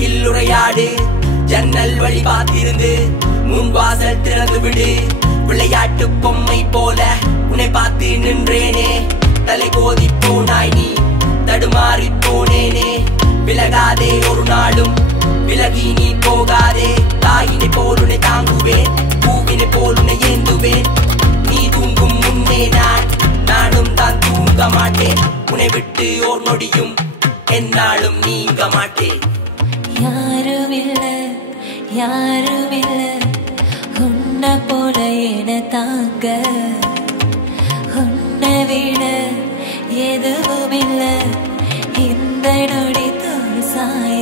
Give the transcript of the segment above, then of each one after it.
எனக்கில் உரையாடு ஜன்னல் வழி பார்த்திருந்து முன் வாசல் திறந்து விடு விளையாட்டு பொம்மை போல உன்னை பார்த்து நின்றேனே தலை கோதி போனாய் நீ தடுமாறி போனேனே விலகாதே ஒரு நாளும் விலகி நீ போகாதே தாயினை போல் உன்னை தாங்குவேன் பூவினை போல் உன்னை ஏந்துவேன் நீ தூங்கும் முன்னே நானும் தான் தூங்க மாட்டேன் உன்னை விட்டு ஓர் நொடியும் என்னாலும் நீங்க மாட்டேன் யாரும் இல்ல உன்னை போல என தாங்க உன்னை விட எதுவும் இல்ல இந்த நொடி தோல் சாய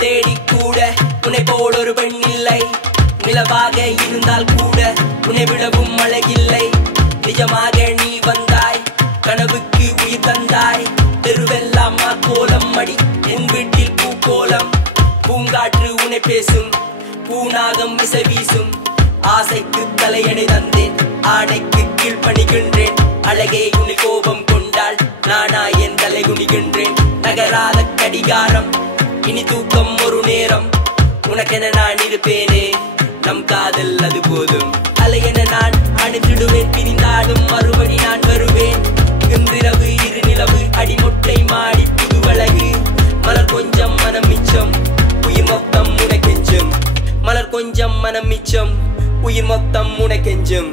தேடி கூட உன்னை போல் ஒரு பெண் இல்லை நிலவாக இருந்தால் கூட உன்னை விடவும் அழகில்லை நிஜமாக நீ வந்தாய் கனவுக்கு உயிர் தந்தாய் தெருவெல்லாம் கோலம் அடி என் வீட்டில் பூக்கோலம் பூங்காற்று உன்னை பேசும் பூநாகம் விசை வீசும் ஆசைக்கு தலையணை தந்தேன் ஆடைக்கு கீழ்ப்பணிகின்றேன் அழகே உன்னை கோபம் கொண்டாள் நானா என் தலை குனிகின்றேன் நகராத கடிகாரம் இனி தூக்கம் ஒரு நேரம் உனக்கென நான் இருப்பேனே நம் காதல் அது போதும் அலையென நான் அணிந்திடுவேன் பிரிந்தாடும் மறுபடி நான் வருவேன் இன்றிரவு இரு நிலவு அடிமொட்டை மாடி புதுவழகு மலர் கொஞ்சம் மனம் மிச்சம் உயிர் மொத்தம் உனக்கெஞ்சும் மலர் கொஞ்சம் மனம் மிச்சம் உயிர் மொத்தம் உனக்கெஞ்சும்